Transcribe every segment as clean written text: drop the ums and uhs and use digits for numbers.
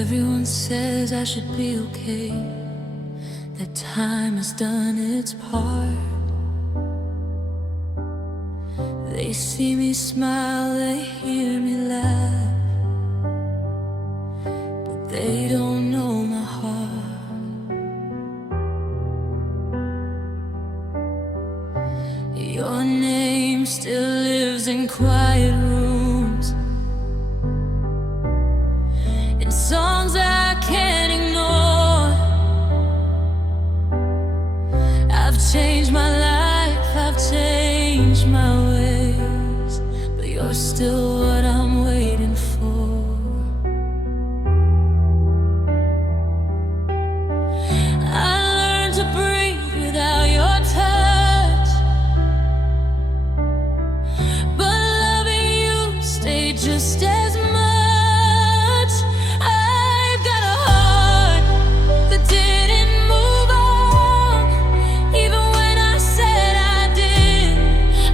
Everyone says I should be okay, that time has done its part. They see me smile, they hear me laugh, but they don't know my heart. Your name still lives in quiet rooms, in songs I can't ignore. I've changed my life, I've changed my ways, but you're still what I'm waiting for. I learned to breathe without your touch, but loving you stayed just as much. I've got a heart that didn't move on, even when I said I did.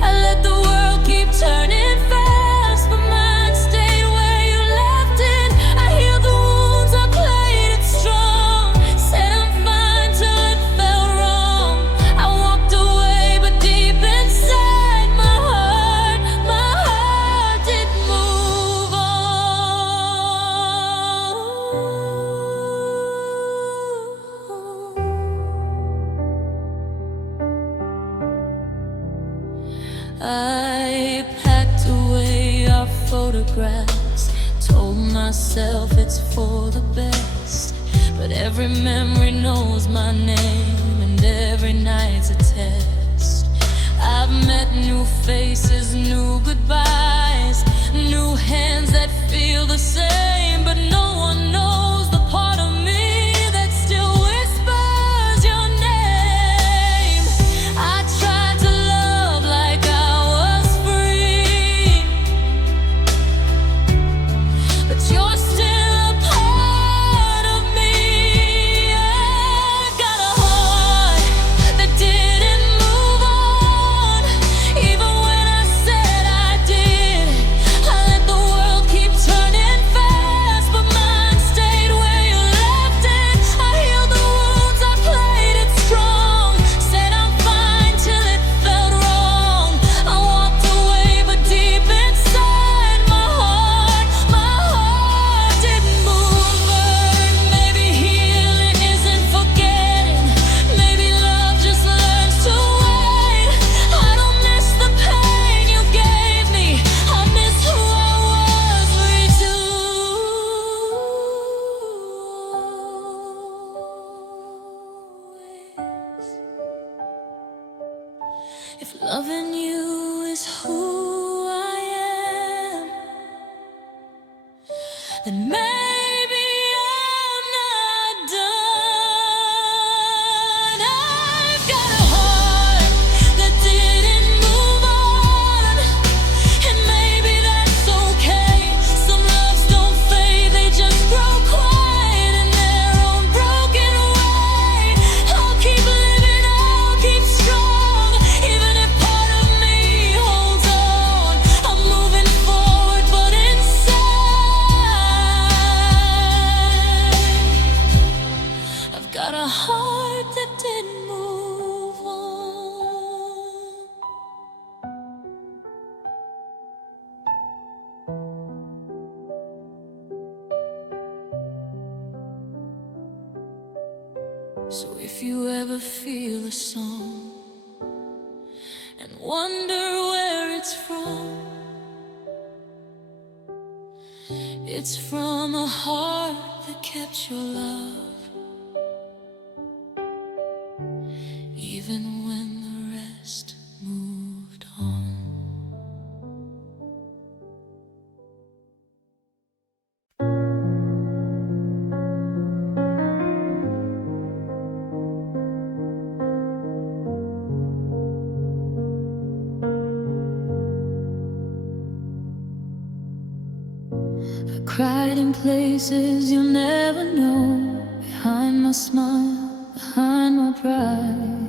I let the world keep turning fast, but mine stayed where you left it. I healed the wounds, I played it strong, said I'm fine till it felt wrong. I walked away, but deep inside my heart didn't move on. I packed away our photographs, told myself it's for the best, but every memory knows my name, and every night's a test. I've met new faces, new goodbyes, new hands that feel the same, but no one knows the part of me that still whispers your name. I tried to love like I was free, but you're still a part of me. I've got a heart that didn't move on, even when I said I did. I let the world keep turning fast, but mine stayed where you left it. I healed the wounds, I played it strong, said I'm fine till it felt wrong. I walked away, but deep inside my heart didn't move. Maybe healing isn't forgetting, maybe love just learns to wait. I don't miss the pain you gave me, I miss who I was with you. If loving you is who I am, then maybe I'm not done. I've got a heart that didn't move on, and maybe that's okay. Some loves don't fade, they just grow quiet in their own broken way. I'll keep living, I'll keep strong, even if part of me holds on. I'm moving forward, but inside I've got a heart that didn't move on. So if you ever feel a song and wonder where it's from a heart that kept your love, even when the rest moved on. I cried in places you'll never know, behind my smile, behind my pride.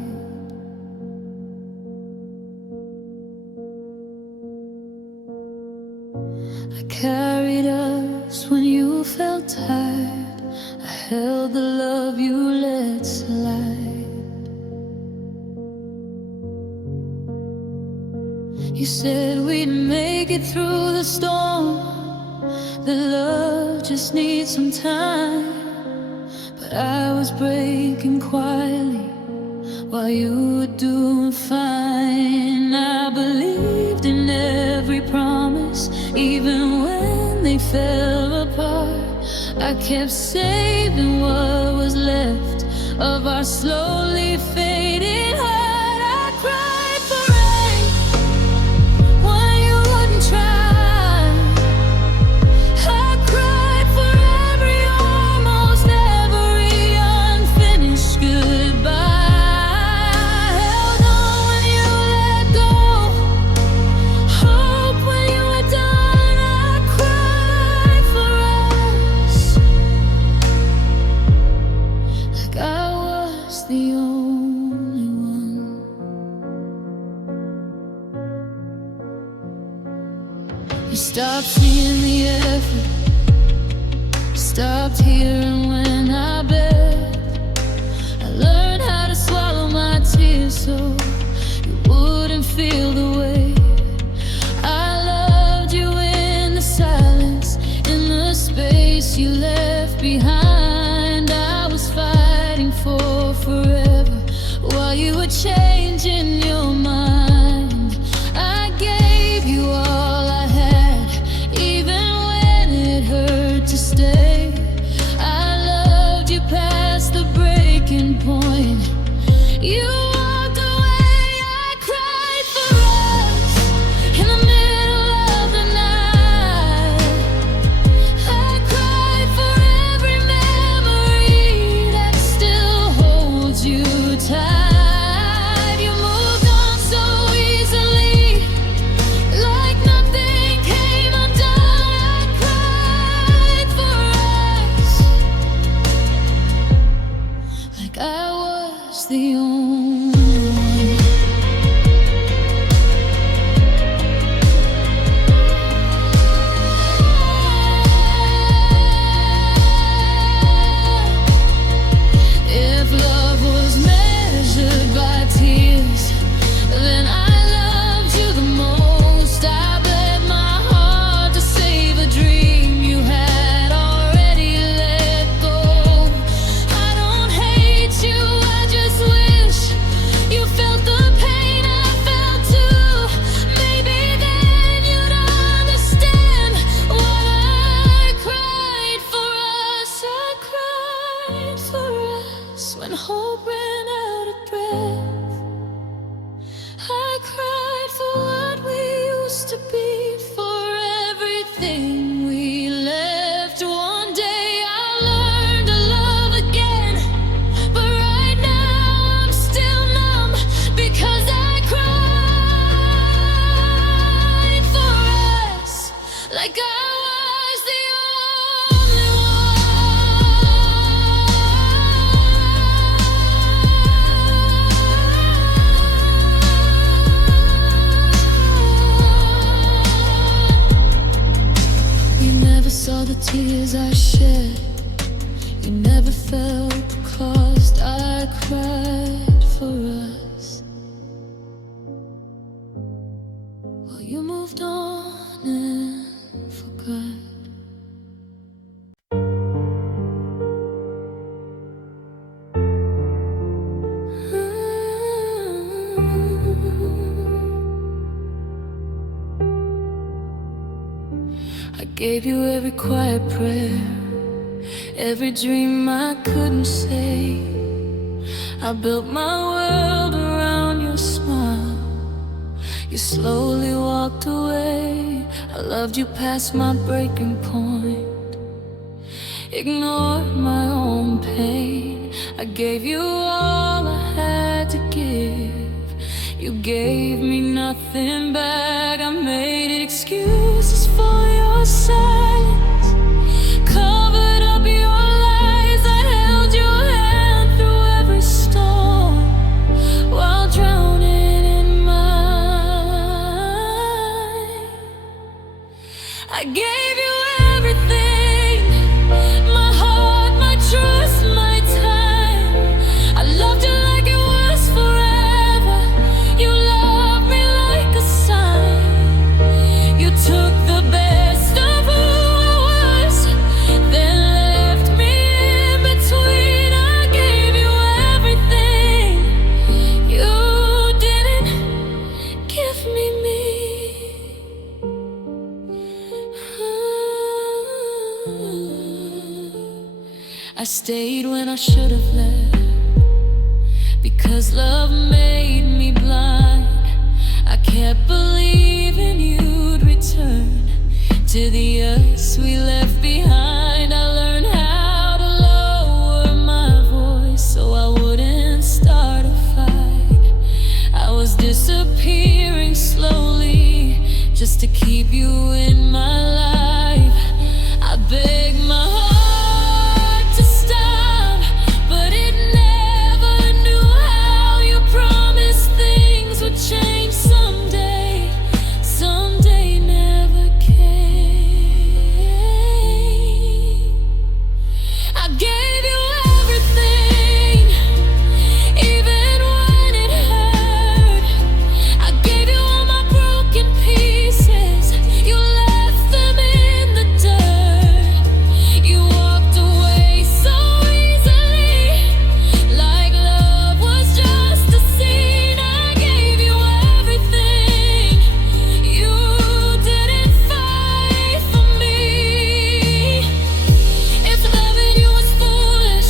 I carried us when you felt tired. held the love you let slide. You said we'd make it through the storm, that love just needs some time. But I was breaking quietly while you were doing fine. I believed in every promise, even when they fell apart. I kept saving what was left of our slowly fading heart. I cried for rain when you wouldn't try. I cried for every almost, every unfinished goodbye. I held on when you let go, hope when you were done. I cried for us, like I was the only one. You stopped seeing the effort, stopped hearing when I begged. I learned how to swallow my tears so you wouldn't feel the weight. I loved you in the silence, in the space you left behind. I was fighting for forever while you were changing your mind. I gave you all I had, even when it hurt to stay. I loved you past the breaking point. You walked away. I cried for us in the middle of the night. I cried for every memory that still holds you tight. You moved on so easily, like nothing came undone. I cried for us, like I was the only one. If love was measured by tears, then I loved you the most. I bled my heart to save a dream you had already let go. I don't hate you, I just wish you felt the pain I felt too. Maybe then you'd understand what I cried for us. I cried for us when hope ran out of breath. I cried for what we used to be, for everything we left. One day I'll learn to love again, but right now I'm still numb because I cried for us, like I was the only one. You never saw the tears I shed, you never felt the cost. I cried for us while you moved on and forgot. I gave you every quiet prayer, every dream I couldn't say. I built my world around your smile. You slowly walked away. I loved you past my breaking point, ignored my own pain. I gave you all I had to give. You gave me nothing back. I made excuses for your silence, covered up your lies. I held your hand through every storm while drowning in mine. I gave you everything, my heart, my trust. stayed when I should have left, because love made me blind. I kept believing you'd return to the us we left behind. I learned how to lower my voice so I wouldn't start a fight. I was disappearing slowly just to keep you in my life. I begged my heart to stop, but it never knew how. You promised things would change someday. Someday never came. I gave you everything, even when it hurt. I gave you all my broken pieces. You left them in the dirt. You walked away so easily, like love was just a scene. I gave you everything. You didn't fight for me. If loving you was foolish,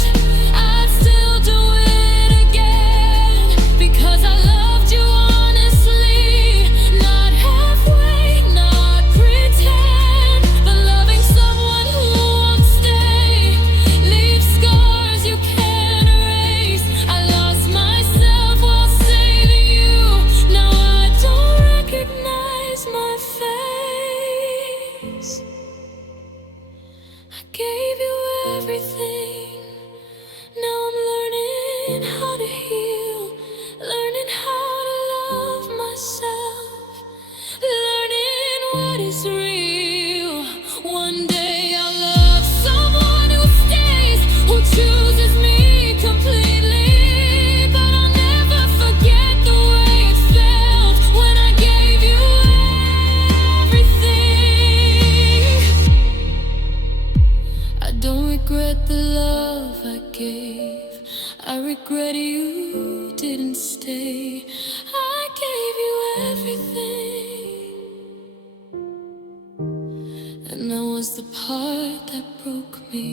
I'd still do it again, because I loved you honestly, not halfway, not pretend. But loving someone who won't stay leaves scars you can't erase. I lost myself while saving you. Now I don't recognize my face. I gave you everything. Now I'm learning how to heal, learning how to love myself, learning what is real. One day I'll love someone who stays, who chooses me completely. But I'll never forget the way it felt when I gave you everything. I don't regret the love I gave. I regret you didn't stay. I gave you everything, and that was the part that broke me.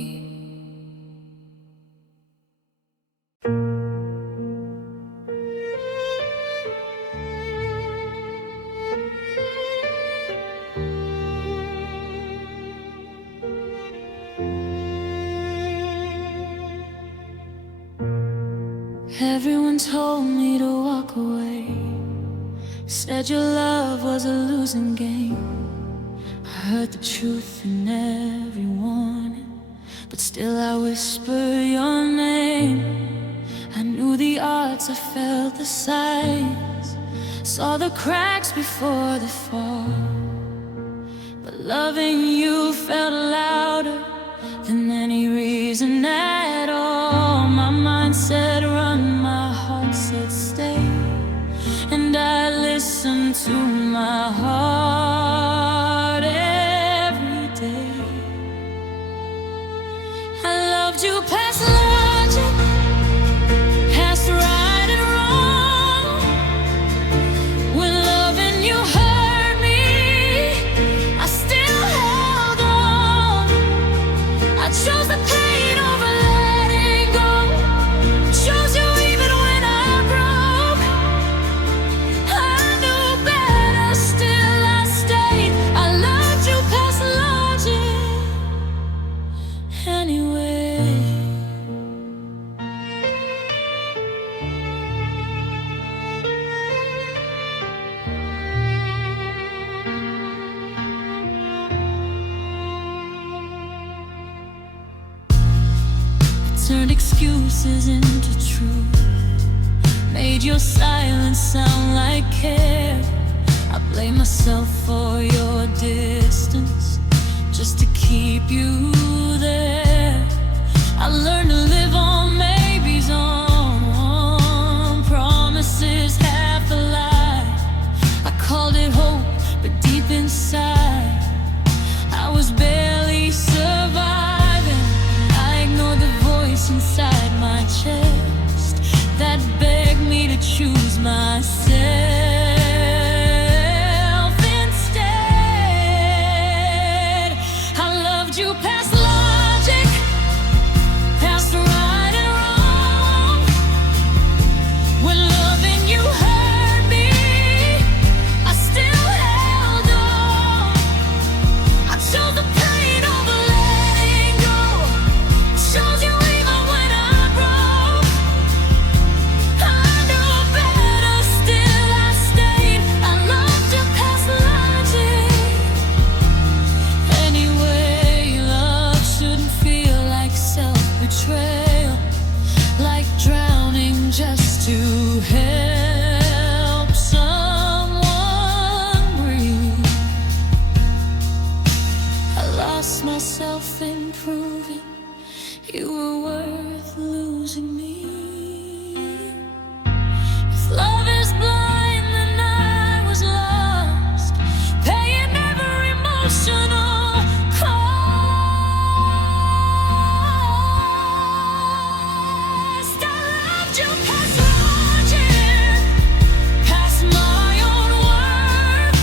Everyone told me to walk away, said your love was a losing game. I heard the truth in everyone, but still I whisper your name. I knew the odds, I felt the signs, saw the cracks before the fall. But loving you felt louder than any reason at all. My mind said run, my heart said stay, and I listened to my heart every day. I loved you past logic, past right and wrong. When loving you hurt me, I still held on. I chose the pain over letting go, chose you even when I broke. I knew better, still I stayed. I loved you past logic anyway. Turned excuses into truth, made your silence sound like care. I blame myself for your distance, just to keep you there. I learned to live on maybes, on promises, half a lie. I called it hope, but deep inside I was barely surviving. I ignored the voice inside my chest that begged me to choose myself instead. I loved you past logic, past betrayal, like drowning just to help someone breathe. I lost myself in proving you were worth losing me. If love is blind, then I was lost, paying every emotional cost. I loved you past logic, past my own worth.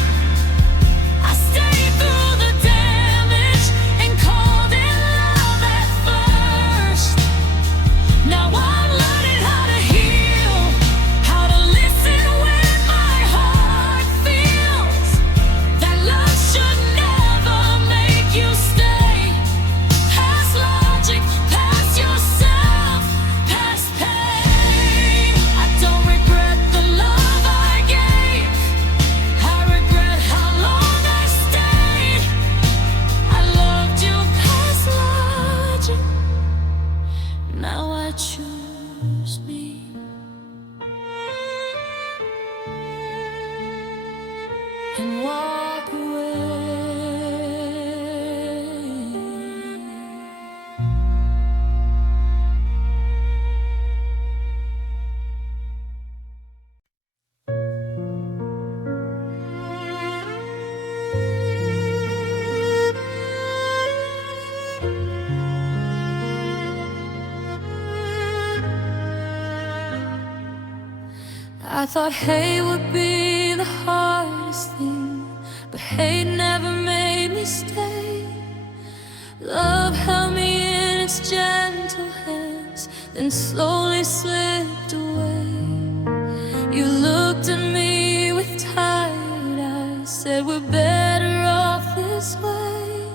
I stayed through the damage and called it love at first. Now I'm learning how to heal, how to listen when my heart feels that love should never make you stay. Past logic, past yourself, past pain. I don't regret the love I gave, I regret how long I stayed. I loved you past logic, now I choose me. And walk away. I thought hate would be the hardest thing, but hate never made me stay. Love held me in its gentle hands, then slowly slipped away. You looked at me with tired eyes, said we're better off this way.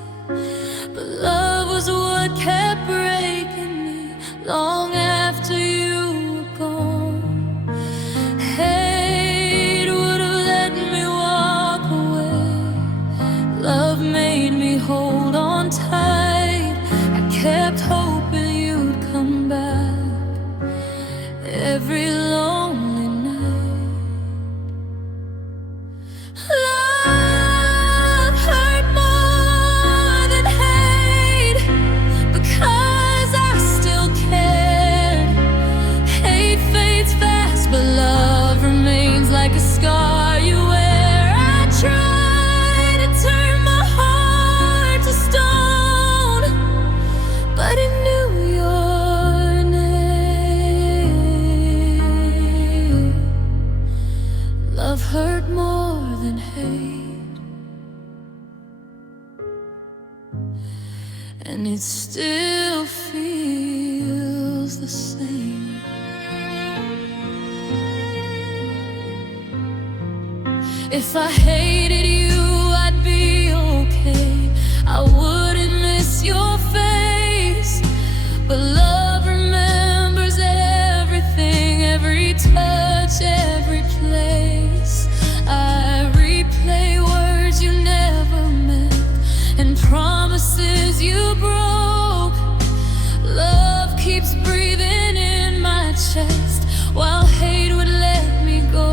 But love was what kept breaking me long after you were gone. Hate would have let me walk away. Love made me hold on tight. I kept hoping you'd come back every lonely night. Love hurt more than hate, because I still cared. Hate fades fast, but love remains like a scar you wear. I tried to turn my heart to stone, but it knew your name. Love hurt more than hate, and it still feels the same. If I hated you, I'd be okay. I wouldn't miss your face. But love remembers everything, every touch, every place. I replay words you never meant and promises you broke. Love keeps breathing in my chest while hate would let me go.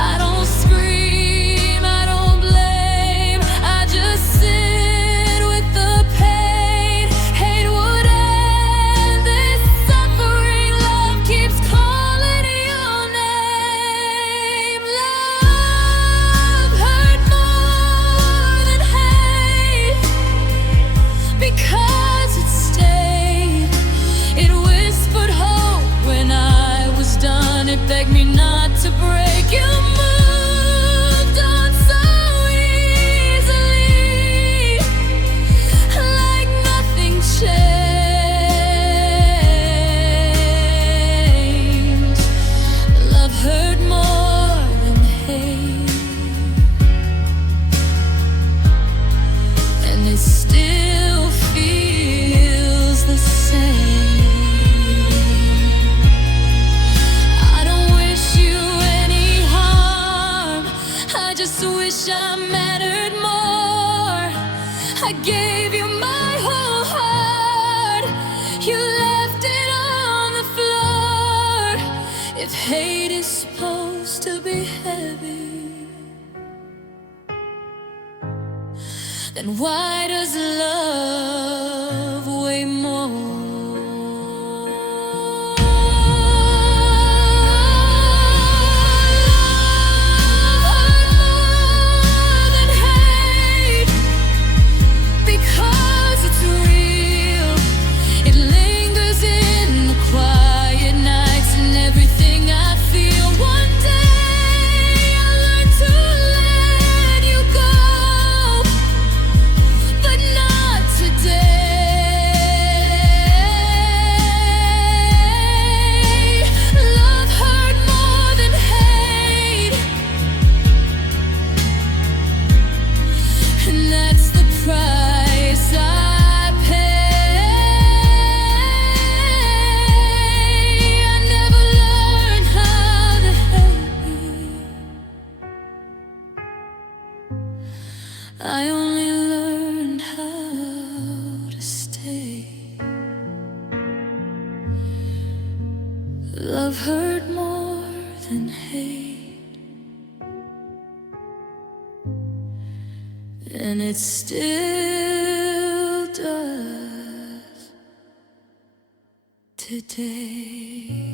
I don't scream, I don't blame, I just sit with the pain. Hate would end this suffering. Love keeps calling your name. Love hurt more than hate, because it stayed. It whispered hope when I was done. It begged me not to break. You moved on so easily, like nothing changed. Love hurt more than hate, and it still feels the same. I don't wish you any harm, I just wish I mattered more. I gave you my whole heart, you hate is supposed to be heavy, then why does love weigh more? I only learned how to stay. Love hurt more than hate, and it still does today.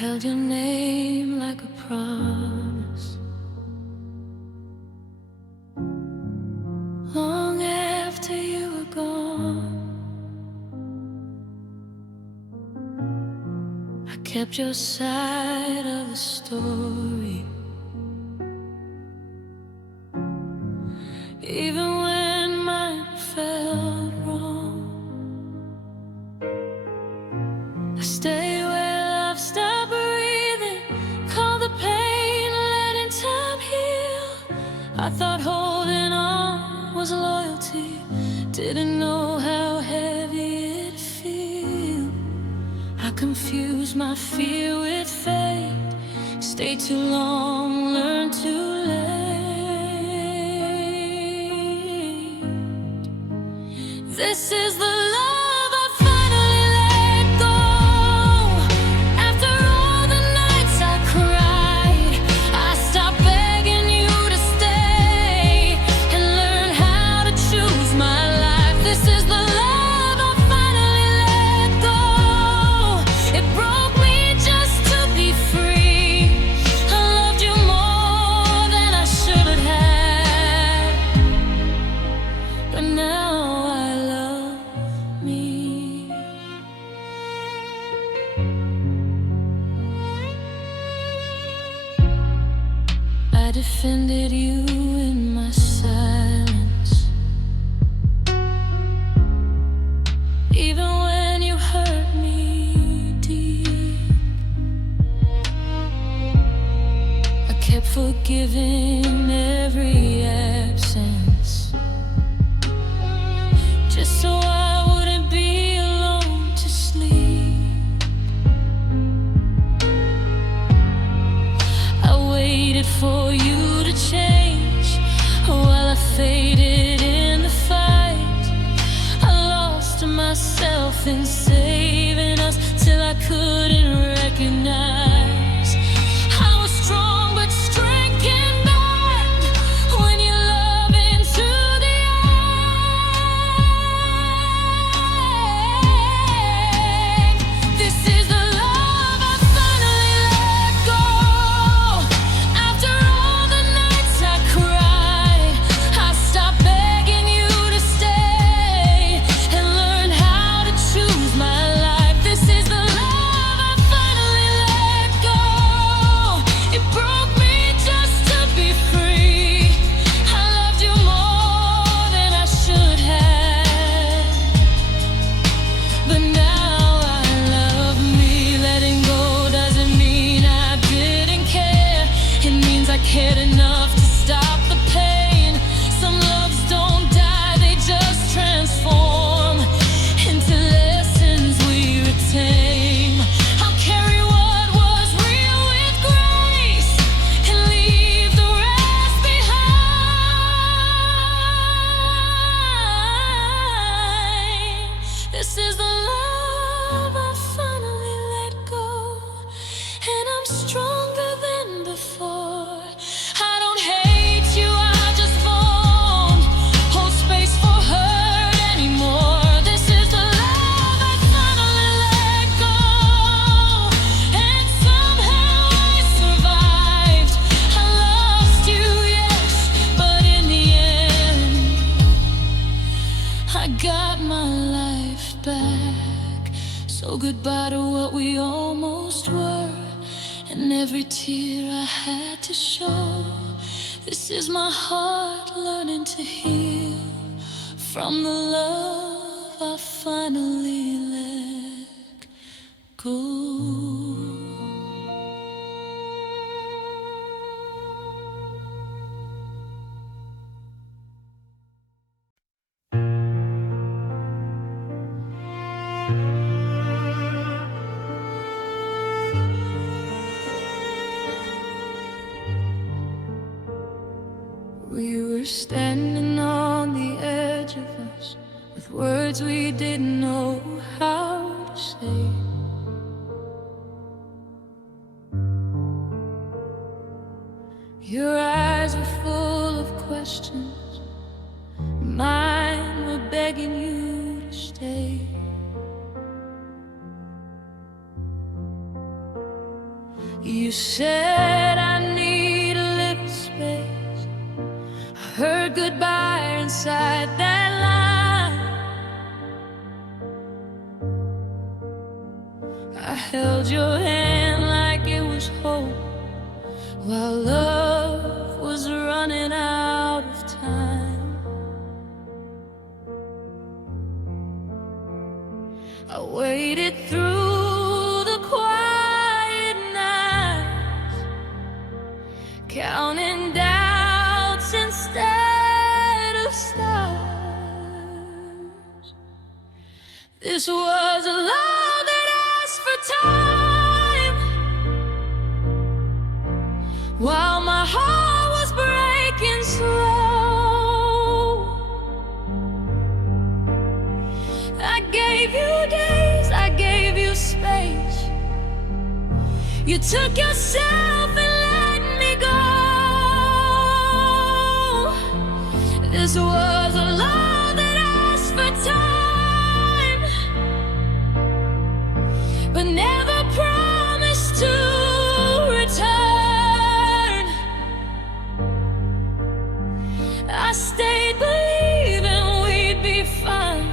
Held your name like a promise, long after you were gone. I kept your side of the story, even when mine felt wrong. I stayed where love stopped breathing, called the pain, letting time heal. I thought holding on was loyalty, didn't know how heavy it'd feel. I confused my fear with fate, stayed too long, learned too late. This is the love I finally let go. After all the nights I cried, I stopped begging you to stay and learn how to choose my life. This is the love I finally let go. It broke me just to be free. I loved you more than I should have, but now I love me. I defended you in my silence, even when you hurt me deep. I kept forgiving every absence, just so I wouldn't be alone to sleep. I waited for you to change while I faded in the fight. I lost myself in saving us till I couldn't recognize. I was strong, but strength can bend when you love into the end. This is the love I finally let go. After all the nights I cried, I stopped begging you to stay and learn how to choose my life. This is the love I finally let So goodbye to what we almost were, and every tear I had to show. This is my heart learning to heal from the love I finally let go. We were standing on the edge of us, with words we didn't know how to say. Your eyes were full of questions, mine were begging you to stay. You said I need a little space. Heard goodbye inside that line. I held your hand like it was hope, while love was running out of time. I waited through the quiet nights, counting down instead of stars. This was a love that asked for time, while my heart was breaking slow. I gave you days, I gave you space. You took yourself and let me go. This was a love that asked for time, but never promised to return. I stayed believing we'd be fine,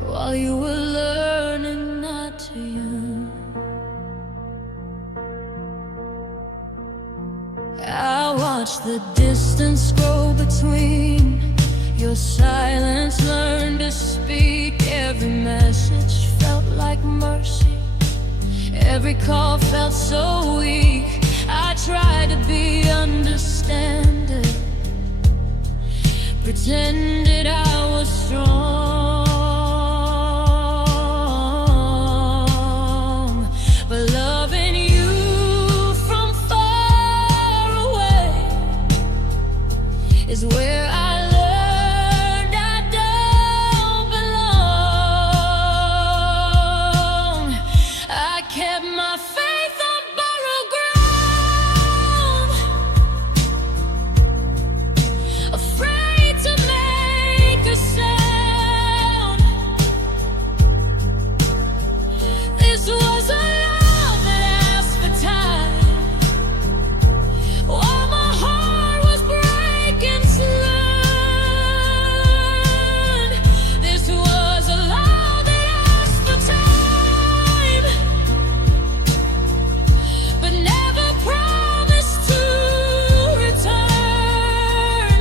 while you were learning not to yearn. I watched the distance grow between. Your silence learned to speak. Every message felt like mercy. Every call felt so weak. I tried to be understanding, pretended I was strong, but loving you is where I learned I don't belong. I kept my faith on borrowed ground, afraid to make a sound. This was a love that asked for time, while my heart was breaking slow. This was a love that asked for time, but never promised to return.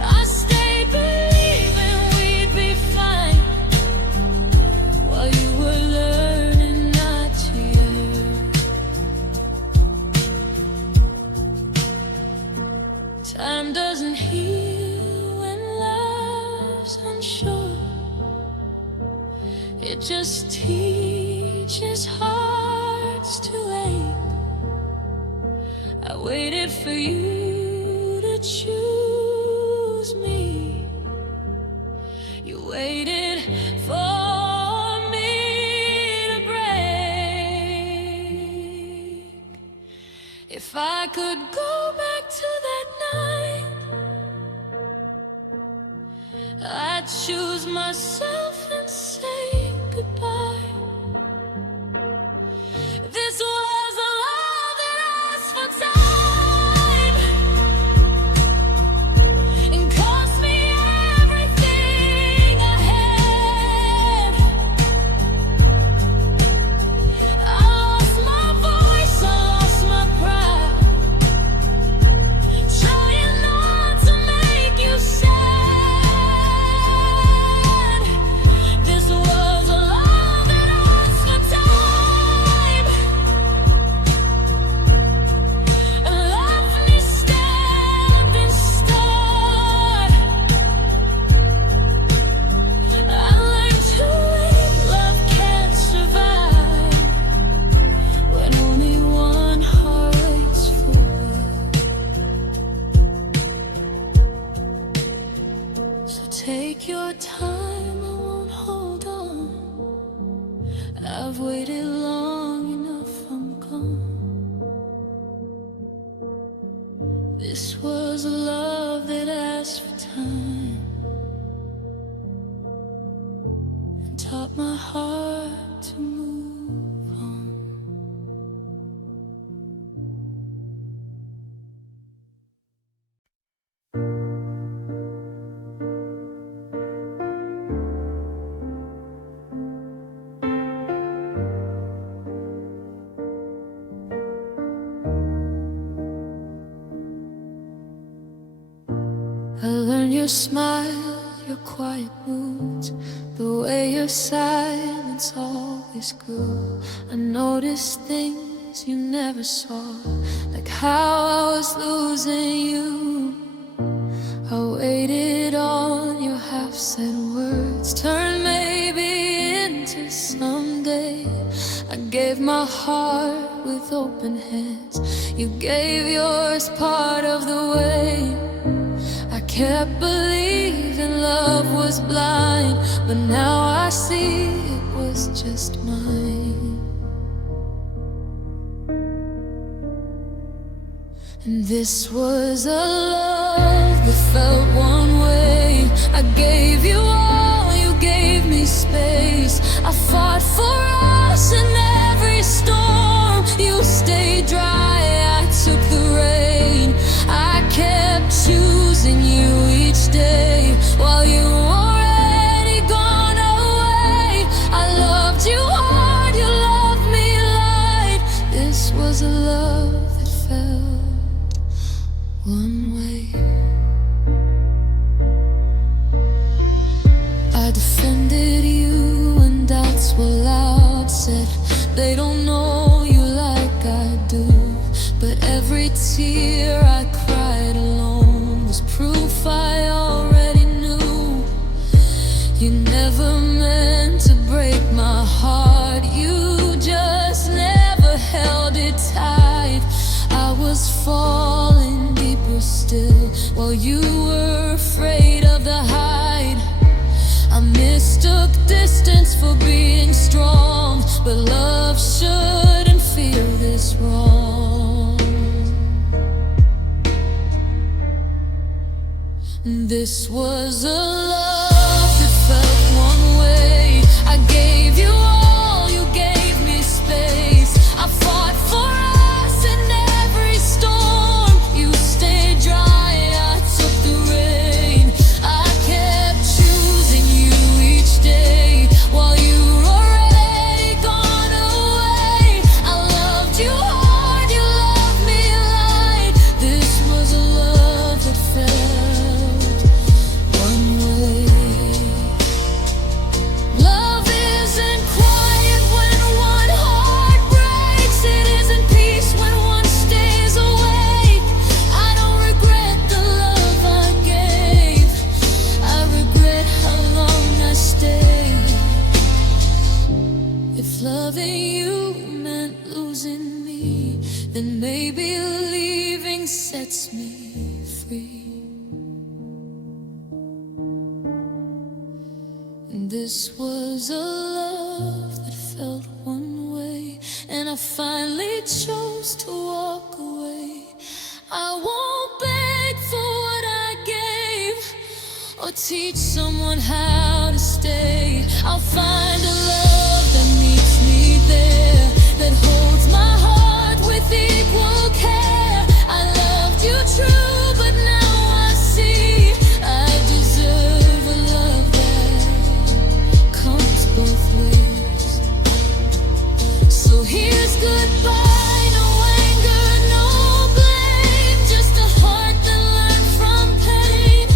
I stayed believing we'd be fine, while you were learning not to yearn. Time doesn't heal when love's unsure. It just teaches hearts to ache. I waited for you to choose me. You waited for me to break. If I could go back to that night, I'd choose myself and say goodbye. This was a love that asked for time, and cost me everything I had. I've waited long enough, I'm gone. This was a love that asked for time and taught my heart to move on. I learned your smile, your quiet moods, the way your silence always grew. I noticed things you never saw, like how I was losing you. I waited on your half-said words, turned maybe into someday. I gave my heart with open hands, you gave yours part of the way. I kept believing love was blind, but now I see it was just mine. And this was a love that felt one way. I gave you all, you gave me space. I fought for us in every storm. You stayed dry, I took the rain. I kept choosing you each day while you were already gone away. I loved you hard, you loved me light. This was a love that felt one way. I defended you when doubts were loud, said they don't know you like I do. But every tear I cried alone was proof I already knew. You never meant to break my heart, you just never held it tight. I was falling deeper still while you were afraid of the height. I mistook distance for being strong, but love shouldn't feel this wrong. This was a love that felt one way. I gave you all, you gave me space. I fought for us in every storm. You stayed dry, I took the rain. I kept choosing you each day while you were already gone away. I loved you hard, you loved me light. This was a love that felt one way. Love isn't quiet when one heart breaks. It isn't peace when one stays awake. I don't regret the love I gave, I regret how long I stayed. If loving you meant losing me, then maybe leaving sets me free. This was a love that felt one way, and I finally chose to walk away. I won't beg for what I gave or teach someone how to stay. I'll find a love that meets me there, that holds my heart with equal care. I loved you true, but now I see I deserve a love that comes both ways. So here's goodbye, no anger, no blame, just a heart that learned from pain.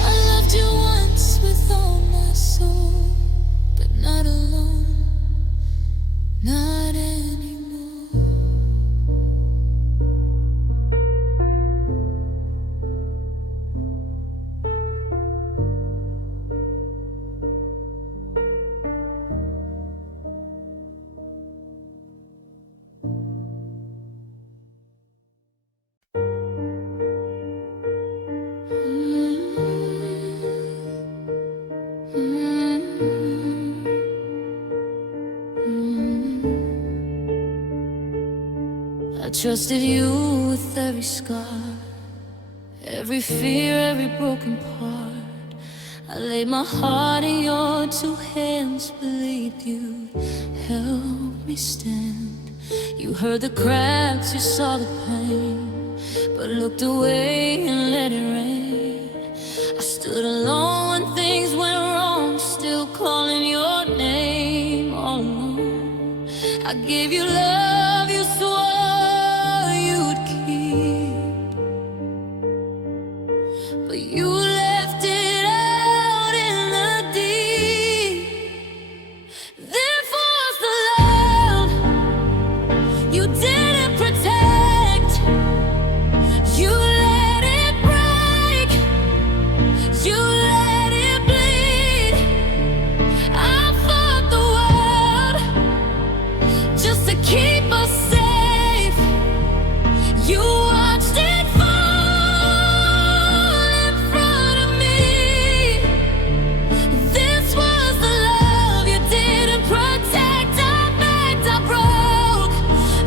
I loved you once with all my soul. trusted you with every scar, every fear, every broken part. I laid my heart in your two hands, believed you help me stand. You heard the cracks, you saw the pain, but looked away and let it rain. I stood alone when things went wrong, still calling your name all alone. I gave you love you swore you'd keep, but you left it out in the deep. This was the love you didn't protect. You let it break, you let it bleed. I fought the world just to keep us safe. You watched it fall in front of me. This was the love you didn't protect. I begged, I broke,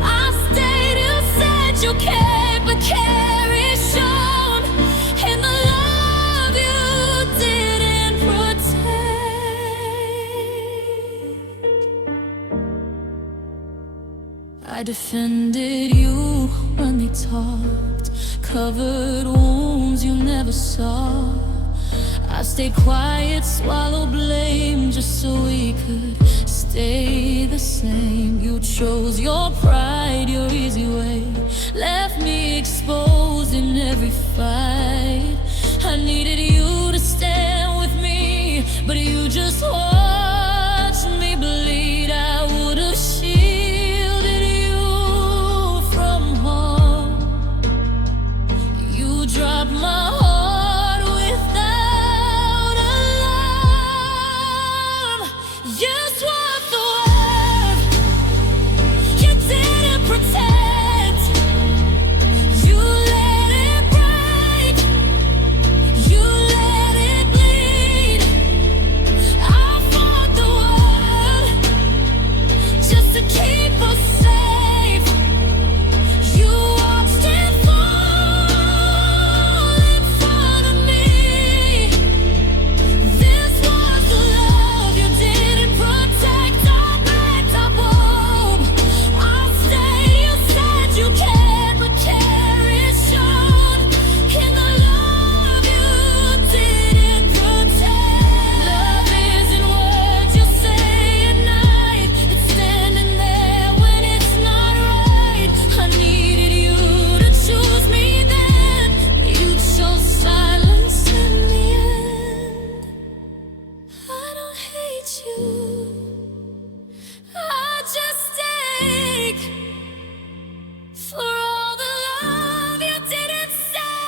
I stayed. You said you cared, but care is shown in the love you didn't protect. I defended you when they talked, covered wounds you never saw. I stayed quiet, swallowed blame, just so we could stay the same. You chose your pride, your easy way, left me exposed in every fight. I needed you to stand with me, but you just watched me bleed. I would have shielded you from harm. You dropped my heart without alarm. You swapped the world you didn't protect. You let it break, you let it bleed. I fought the world just to keep us safe. You watched it fall in front of me. This was the love you didn't protect. I begged, I broke, I stayed. You said you cared, but care is shown in the love you didn't protect. Love isn't words you say at night, it's standing there when it's not right. I needed you to choose me then, but you chose silence in the end. I don't hate you, I just ache for all the love you didn't save.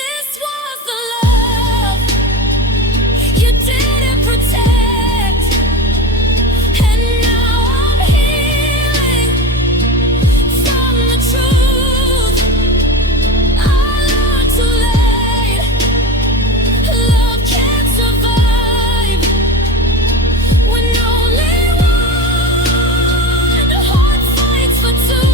This was the love you didn't protect, and now I'm healing from the truth. I learned too late, love can't survive when only one heart fights for two.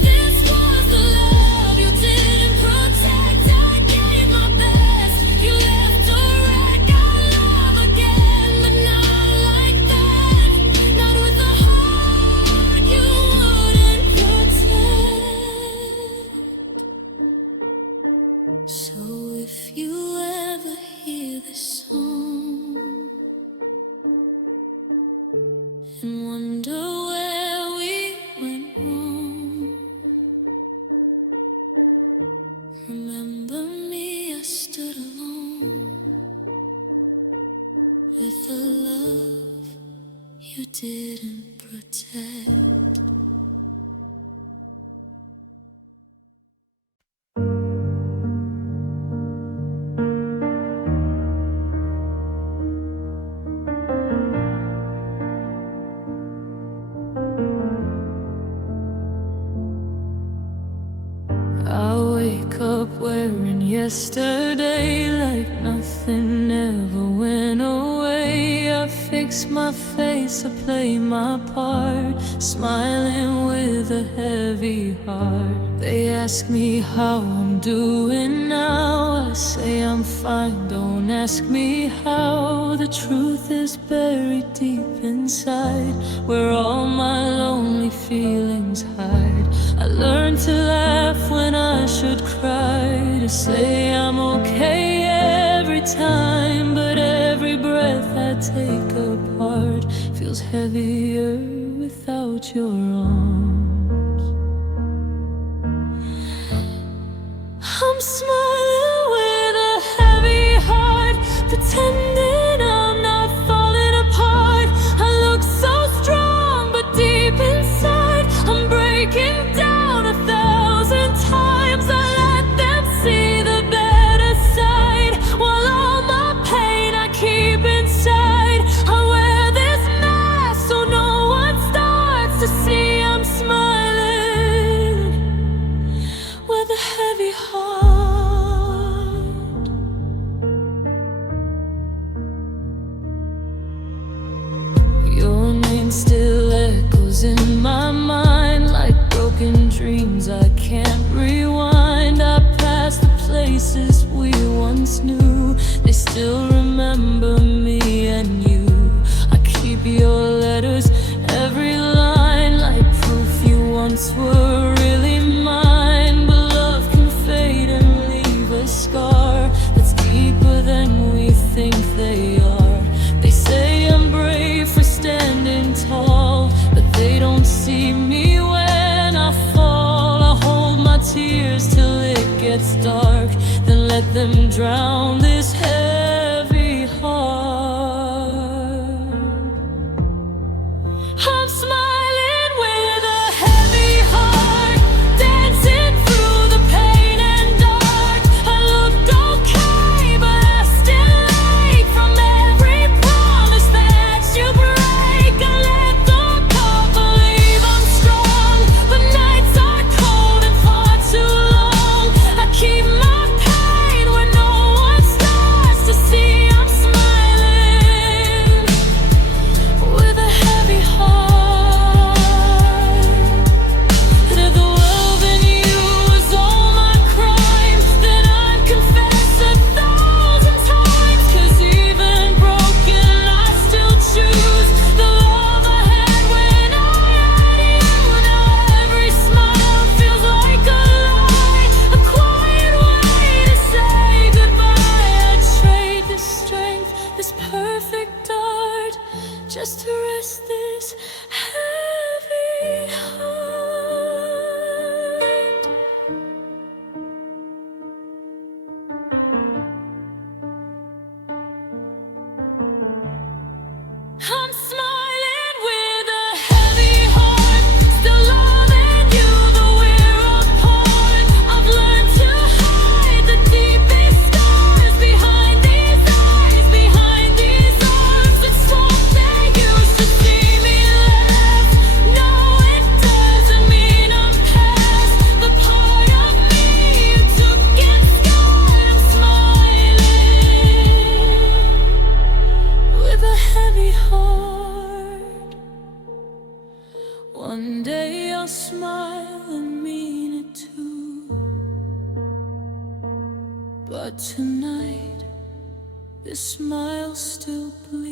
This was the love you didn't protect. I gave my best, you left a wreck. I love again, but not like that, not with a heart you wouldn't protect. So if you ever hear this song and wonder where we went wrong, remember me, I stood alone with the love you didn't protect. I wake up wearing yesterday like nothing ever went away. I fix fix my face, I play my part, smiling with a heavy heart. They ask me how I'm doing now, I say I'm fine, don't ask me how. The truth is buried deep inside, where all my lonely feelings hide. I learned to laugh when I should cry, to say I'm okay every time, but every breath I take apart feels heavier without your arms. I'm smiling with a heavy heart, pretending I'm not falling apart. I look so strong, but deep inside I'm breaking down 1,000 times. I let them see the better side, while all my pain I keep inside. I wear this mask so no one starts to see I'm smiling with a heavy heart. Your name still echoes in my mind like broken dreams I can't rewind. I pass the places we once knew, they still remember me and you. I keep your letters, every line, like proof you once were really mine. But love can fade and leave a scar that's deeper than we think they are. They say I'm brave for standing tall, but they don't see me when I fall. I hold my tears till it gets dark, then let them drown this heavy heart. I'm smiling with a heavy heart, dancing through the pain and dark. I looked okay, but I still ache from every promise that you break. I let the go, believe I'm strong, but nights are cold and far too long. I keep my pain where no one starts to see I'm smiling with a heavy heart. That the world in you is all my crime, that I'd confess 1,000 times. 'Cause even broken I still choose the love I had when I had you. Now every smile feels like a lie, a quiet way to say goodbye. I'd trade this strength, this perfect art, just to rest this heavy heart. I'm smiling with a heavy heart, still loving you though we're apart. I've learned to hide the deepest scars behind these eyes, behind these arms. It's wrong they used to see me laugh. No, it doesn't mean I'm past the part of me you took and scarred. I'm smiling with a heavy heart. One day I'll smile and mean it too, but tonight this smile's still blue.